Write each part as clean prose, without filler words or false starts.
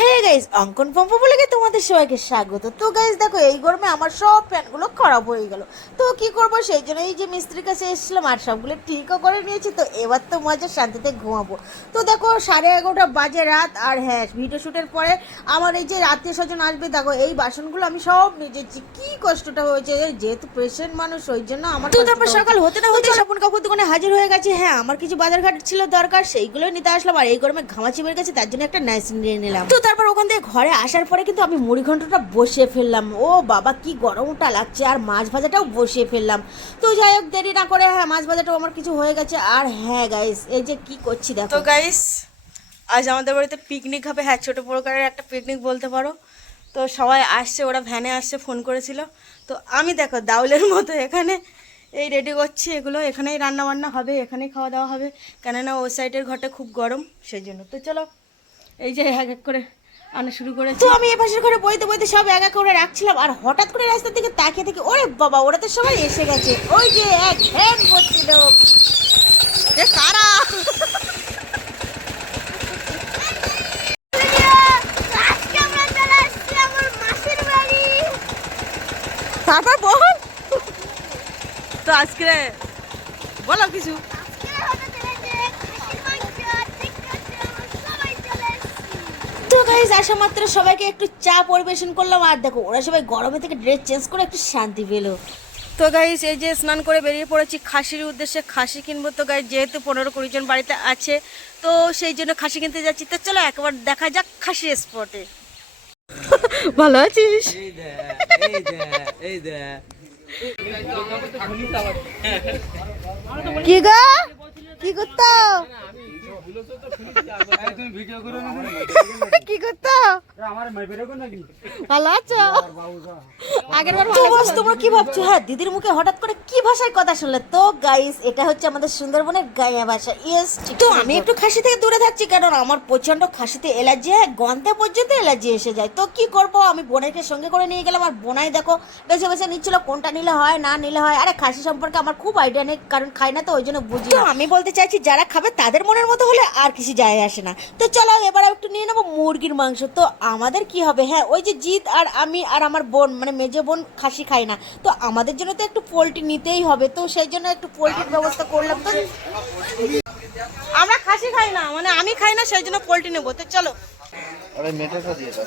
হ্যাঁ গাইস, অঙ্কন পম্পা বলে তোমাদের সবাইকে স্বাগত। তো গাইস দেখো, এই গরমে আমার সব ফ্যানগুলো খারাপ হয়ে গেল। তো কি করব, সেই জন্য এই যে মিস্ত্রির কাছে এসেছিলাম আর সবগুলো ঠিকও করে নিয়েছি। তো এবার তো মজা শান্তিতে ঘুমাবো। তো দেখো 11:30 বাজে রাত। আর হ্যাঁ, ভিডিও শুটের পরে আমার এই যে আত্মীয় স্বজন আসবে, দেখো এই বাসনগুলো আমি সব নিজেছি। কি কষ্টটা হয়েছে, যেহেতু পেশেন্ট মানুষ ওই জন্য আমার। তো তারপর সকাল হতে না হতে স্বপন কাকুর দোকানে হাজির হয়ে গেছে। হ্যাঁ, আমার কিছু বাজার ঘাট ছিল দরকার, সেইগুলো নিতে আসলাম। আর এই গরমে ঘামাচি বের গেছে, তার জন্য একটা নাইস নিয়ে নিলাম। তো তারপর ওখান থেকে ঘরে আসার পরে কিন্তু আমি মুড়ি ঘন্টটা বসিয়ে ফেললাম। ও বাবা, কি গরমটা লাগছে। আর মাছ ভাজাটাও বসিয়ে ফেললাম। তো যাই হোক, দেরি না করে হ্যাঁ, মাছ ভাজাটাও আমার কিছু হয়ে গেছে। আর হ্যাঁ গাইস, এই যে কি করছি দেখো। তো গাইস, আজ আমাদের বাড়িতে পিকনিক হবে। হ্যাঁ, ছোটো প্রকারের একটা পিকনিক বলতে পারো। তো সবাই আসছে, ওরা ভ্যানে আসছে, ফোন করেছিল। তো আমি দেখো দাউলের মতো এখানে এই রেডি করছি এগুলো। এখানেই রান্না বান্না হবে, এখানেই খাওয়া দাওয়া হবে, কেননা ওই সাইডের ঘরটা খুব গরম, সেই জন্য। তো চলো, এই যে এক এক করে আনা শুরু করেছি। তো আমি এপাশের ঘরে বইতে বইতে সব এক এক করে রাখছিলাম। আর হঠাৎ করে রাস্তার দিকে তাকিয়ে থেকে, ওরে বাবা, ওরা তো সবাই এসে গেছে। ওই যে এক ভ্যান করছিল, এ কারা? তারপর বল। তো আজকে বলো কিছু। তো গাইস, আসা মাত্র সবাইকে একটু চা পরিবেশন করলাম। আর দেখো ওরা সবাই গরমে থেকে ড্রেস চেঞ্জ করে একটু শান্তি পেলো। তো গাইস, এই যে স্নান করে বেরিয়ে পড়েছি খাসির উদ্দেশ্যে। খাসি কিনবো। তো গাইস, যেহেতু 15-20 জন বাড়িতে আছে, তো সেই জন্য খাসি কিনতে যাচ্ছি। তো চলো একবার দেখা যাক খাসি স্পটে। ভালো আছিস? কি গো, কি করতো? কি করতো? ভালো আছো? আগের বার তোমরা কি ভাবছো? হ্যাঁ, দিদির মুখে হঠাৎ করে কি ভাষায় কথা শুনলে? তো গাইস, এটা হচ্ছে আমাদের সুন্দরবনের গাঁয়া ভাষা। ইয়েস। তো আমি একটু খাসি থেকে দূরে থাকছি, কারণ আমার প্রচন্ড খাসিতে অ্যালার্জি। হ্যাঁ, গন্ধে পর্যন্ত অ্যালার্জি এসে যায়। তো কি করবো, আমি বোনাইকে সঙ্গে করে নিয়ে গেলাম। আর বোনাই দেখো বেছে বেছে নিচ্ছিল কোনটা নিলে হয় না নিলে হয়। আরে খাসি সম্পর্কে আমার খুব আইডিয়া নেই, কারণ খাই না, তো ওই জন্য বুঝি না। আমি বলতে চাইছি, যারা খাবে তাদের মনের মতো হলে আর কিছু যায় আসে না। তো চলো এবার একটু নিয়ে নেবো মুরগির মাংস। তো আমাদের কি হবে, হ্যাঁ ওই যে জিৎ আর আমি আর আমার বোন, মানে মেজো বোন খাসি খাই না। তো আমাদের জন্য তো একটু পোলট্রি নিতেই হবে। তো সেই জন্য একটু পোলট্রির ব্যবস্থা করলাম। তো আমরা খাসি খাই না, মানে আমি খাই না, সেই জন্য পোলট্রি নেবো। তো চলো। আরে মেটাটা দিয়ে দাও।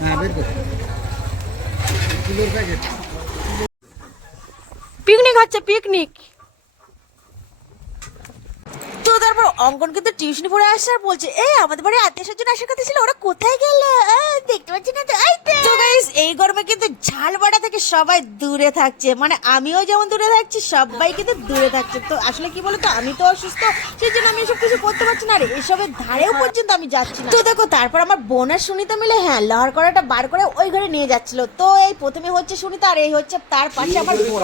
হ্যাঁ, বের কর। কিলোর প্যাকেট। পিকনিক হচ্ছে, পিকনিক। তো তারপর অঙ্কন কিন্তু টিউশনি পড়ে আসছে আর বলছে, আমাদের বাড়ি আত্মীয় স্বজন আসার কথা ছিল, ওরা কোথায় গেল? দেখতে পাচ্ছি না তো। তো গাইস, এই গরমে কিন্তু ঝালবাড়া থেকে সবাই দূরে থাকছে, মানে আমিও যেমন দূরে থাকছি, সবাই কিন্তু দূরে থাকছে। তো আসলে কি বলতো, আমি তো অসুস্থ, সেই জন্য আমি এসব কিছু করতে পারছি না। আর এসবের ধারেও পর্যন্ত আমি যাচ্ছি না। তো দেখো, তারপর আমার বোন আর সুনিতা মিলে হ্যাঁ লহর করাটা বার করে ওই ঘরে নিয়ে যাচ্ছিল। তো এই প্রথমে হচ্ছে সুনিতা, আর এই হচ্ছে তার পাশে আমার বোন।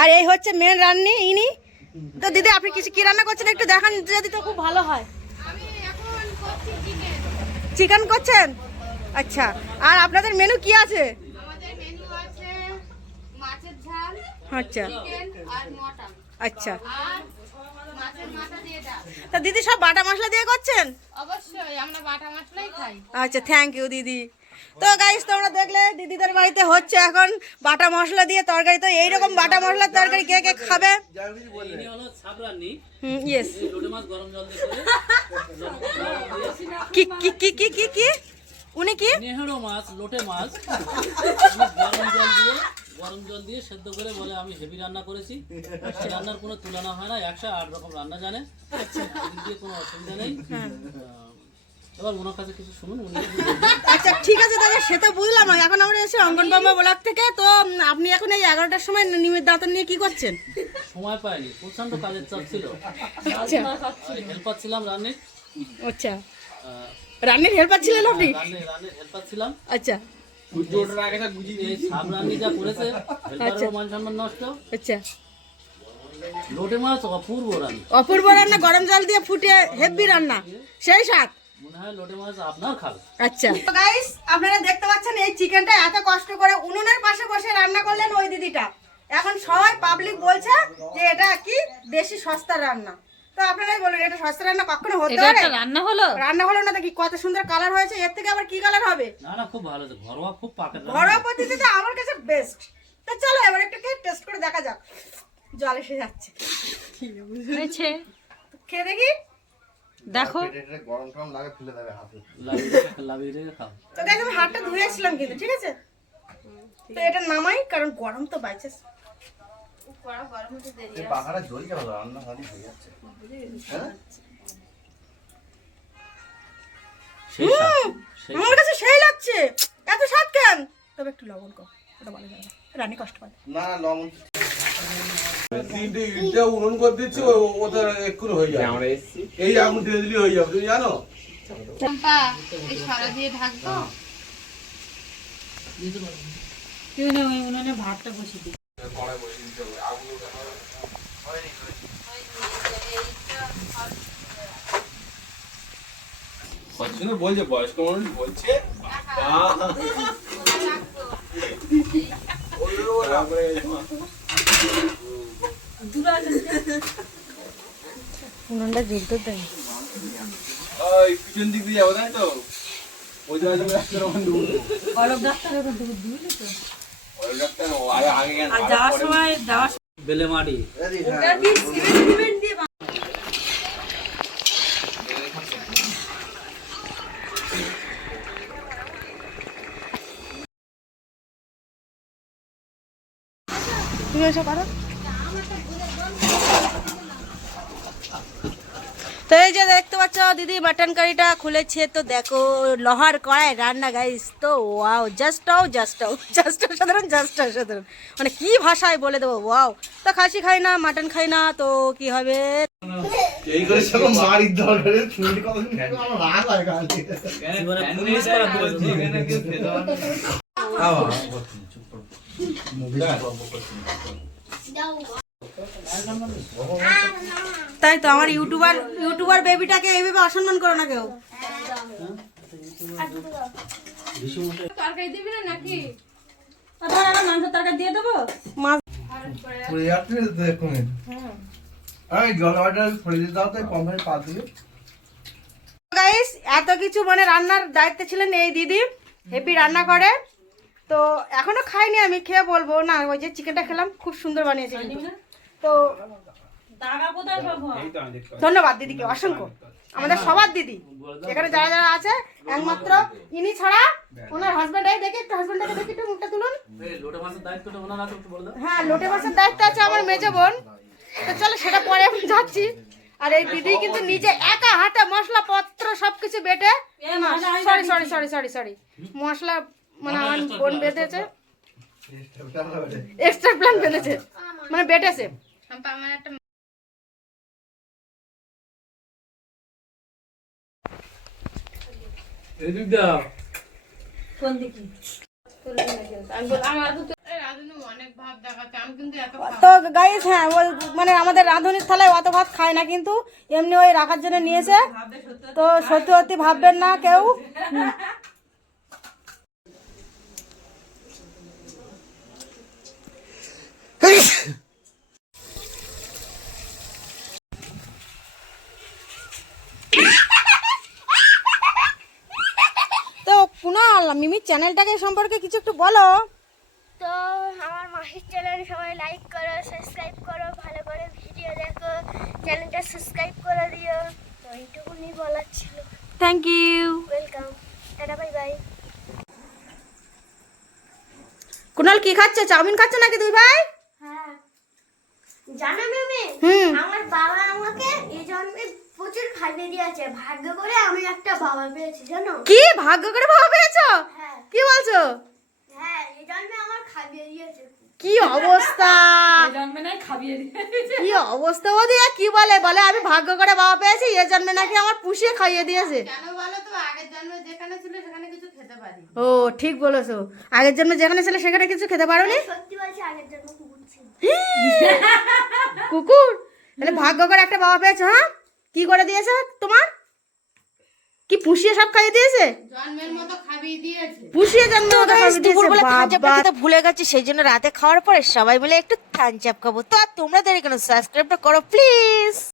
আর এই হচ্ছে মেন রান্নি ইনি। তো দিদি, আপনি কিছু কি রান্না করছেন একটু দেখান, যদি তো খুব ভালো হয়। চিকেন করছেন? আচ্ছা। আর আপনাদের মেনু কি আছে? আমাদের মেনু আছে মাছের ঝাল, আচ্ছা চিকেন আর মটন। আচ্ছা। আর মাছের মাথা দিয়ে ডাল। তা দিদি সব বাটা মশলা দিয়ে করছেন? অবশ্যই আমরা বাটা মশলাই খাই। আচ্ছা, থ্যাংক ইউ দিদি। তো গাইস, তোমরা দেখলে দিদিদের বাড়িতে হচ্ছে এখন বাটা মশলা দিয়ে তরকারি। তো এইরকম বাটা মশলার তরকারি কে কে খাবে? ইয়েস। কি কি কি কি কি কি উনি কি? নেহেড়ো মাছ, লোটে মাছ গরম জল দিয়ে সেদ্ধ করে বলে আমি হেভি রান্না করেছি। সেই রান্নার কোনো তুলনা হয় না, 108 রকম রান্না জানে, দিয়ে কোনো অসুবিধা নেই। এবার ওনার কাছে কিছু শুনুন। আচ্ছা ঠিক আছে দাদা, সে তো বুঝলাম। এখন আমরা এসে অঙ্গনবাড়ি ব্লক থেকে। তো আপনি এখন এই 11টার সময় নিমের দাঁতন নিয়ে কি করছেন? সময় পাইনি, প্রচন্ড কাজের চাপ ছিল। হেল্পার ছিলাম রান্নার। আচ্ছা, রান্নার হেল্পার ছিলেন আপনি? রান্নার হেল্পার ছিলাম। আচ্ছা। এই সাব রান্নি যা করেছে, হেল্পারেরও মান সম্মান নষ্ট। আচ্ছা। লোটে মাছ অপূর্ব রান্না, অপূর্ব রান্না, গরম জল দিয়ে ফুটিয়ে হেভি রান্না, সেই স্বাদ। মনে হয় লোটে মাছ আপনার খাবে। আচ্ছা গাইস, আপনারা দেখতে পাচ্ছেন এই চিকেনটা এত কষ্ট করে উনুনের পাশে বসে রান্না করলেন ওই দিদিটা। এখন সবাই পাবলিক বলছে যে এটা কি দেশি সস্তা রান্না। তো আপনারাই বলুন এটা সস্তা রান্না কখনো হতে পারে? রান্না হলো রান্না হলো না তো কি, কত সুন্দর কালার হয়েছে, এর থেকে আবার কি কালার হবে? না না খুব ভালো, ঘরোয়া খুব পাকের রান্না। ঘরোয়া পদ্ধতিতে আমার কাছে বেস্ট। তো চলো এবার একটু খেয়ে টেস্ট করে দেখা যাক। জল এসে যাচ্ছে, হয়েছে খেয়ে দেখি। দেখো গরম টরম লাগে ফেলে দেবে হাতে। লাভিয়ে রেখে খাও। তো দেখো আমি হাতটা ধুয়ে আসলাম কিন্তু, ঠিক আছে? তো এটা নামাই, কারণ গরম তো বাইচাস। এই পাখাটা জ্বলছে ভালো, রান্না হয়নি হয়ে যাচ্ছে। সেই স্বাদ, সেই আমার কাছে সেই লাগছে। এত স্বাদ কেন? তবে একটু লবণ কম, ওটা বলা যাবে না, রানী কষ্ট পাবে। না লবণ তিনটে ইটটা উনুন করে দিচ্ছি, ওদের এক্ষুনি হয়ে যাবে। আমরা এসেছি, এই আগুন দিয়ে দিলে হয়ে যাবে, তুমি জানো? চম্পা এই সরা দিয়ে ঢাকবো। ভাতটা বসিয়ে দিই। কতজনে বলছে, বয়স্ক মানুষ বলছে উনুনটা জ্বলতে দেয়। ওই পিছন দিক দিয়ে যাবো, তাই তো? ওই জন্য আর যাওয়ার সময় বেলে মাটি। তুমি এসে করো। তো এই যে দেখতে পাচ্ছ দিদি মাটন কারিটা খুলেছে, তো দেখো লোহার কড়াই রান্না গাইস। তো ওয়াও, জাস্ট সাধারণ মানে কি ভাষায় বলে দেবো ওয়াও। তো খাসি খাই না, মাটন খাই না, তো কি হবে? এই করে সব মারির দরকারে তুমি কত আমার রাগ হয় গালি। জীবনে পুলিশ করা বলছি। তাই তো আমার ইউটিউবার বেবিটাকে এইভাবে অসম্মান করো না কেউ। তরকারি দিবি না নাকি? মাংসের তরকারি দিয়ে দেবো। মাছ পুরো যাচ্ছে তো এখন। এই জলবাটা ফেলে দিতে দাও, তাই কম করে পা দিলে। গাইস এত কিছু মানে রান্নার দায়িত্বে ছিলেন এই দিদি, হেভি রান্না করে। তো এখনো খাইনি, আমি খেয়ে বলবো না। ওই যে চিকেনটা খেলাম, খুব সুন্দর বানিয়েছে কিন্তু। তো ধন্যবাদ দিদিকে অসংখ্য, আমাদের সবার দিদি এখানে যারা যারা আছে, একমাত্র ইনি ছাড়া ওনার হাজবেন্ড। এই দেখি একটু হাজবেন্ডটাকে দেখি, একটু মুখটা তুলুন। লোটে মাছের দায়িত্বটা ওনার হাতে একটু বলে দাও। হ্যাঁ, লোটে মাছের দায়িত্ব আছে আমার মেজো বোন। তো চলো সেটা পরে আমি যাচ্ছি। আর এই দিদি কিন্তু নিজে একা হাতে মশলাপত্র সবকিছু বেটে, সরি মশলা মানে আমার বোন বেঁধেছে, এক্সট্রা প্ল্যান বেঁধেছে মানে বেটেছে। চম্পা আমার একটা এদিক দাও। রাধুনু অনেক ভাব দেখাচ্ছে, আমি কিন্তু এত তো গাইস হ্যাঁ, ওই মানে আমাদের রাঁধুনির থালায় অত ভাত খায় না, কিন্তু এমনি ওই রাখার জন্য নিয়েছে। তো সত্যি সত্যি ভাববেন না কেউ। তো কুনাল, মিমির চ্যানেলটাকে সম্পর্কে কিছু একটু বলো। তো আমার মাসির চ্যানেল সবাই লাইক করো, সাবস্ক্রাইব করো, ভালো করে ভিডিও দেখো, চ্যানেলটা সাবস্ক্রাইব করে দিও। তো এইটুকুনি বলার ছিল। Thank you. ওয়েলকাম, টাটা, বাই বাই। কুনাল কি খাচ্ছে? চাউমিন খাচ্ছে নাকি দুই ভাই? হ্যাঁ, জানো মিমি, হুম। আমার বাবা আমাকে এই জন্মে প্রচুর খাইয়ে দিয়েছে। ভাগ্য করে আমি একটা বাবা পেয়েছি, জানো? কি ভাগ্য করে বাবা পেয়েছো? হ্যাঁ কি বলছো? হ্যাঁ, এই জন্মে আমার খাইয়ে দিয়েছে। কি অবস্থা, কি অবস্থা ওদের। কি বলে বলে আমি ভাগ্য করে বাবা পেয়েছি, এ জন্মে নাকি আমার পুষিয়ে খাইয়ে দিয়েছে। কেন বলো তো, আগের জন্মে যেখানে ছিল সেখানে কিছু খেতে পারি। ও ঠিক বলেছো, আগের জন্মে যেখানে ছিল সেখানে কিছু খেতে পারোনি। সত্যি বলছি, আগের জন্ম কুকুর ছিল। কুকুর? তাহলে ভাগ্য করে একটা বাবা পেয়েছো। হ্যাঁ, কি করে দিয়েছে তোমার? কি পুষিয়ে সব খাইয়ে দিয়েছে? জন্মের মতো খাবিয়ে দিয়েছে। পুষিয়ে জন্ম তো guys, দিয়েছে দুপুরবেলা থানচাপটা বাবা। খেতে ভুলে গেছি, সেই জন্য রাতে খাওয়ার পরে সবাই মিলে একটু থানচাপ খাবো। তো আর তোমরা দেরি কেন, সাবস্ক্রাইবটা করো প্লিজ।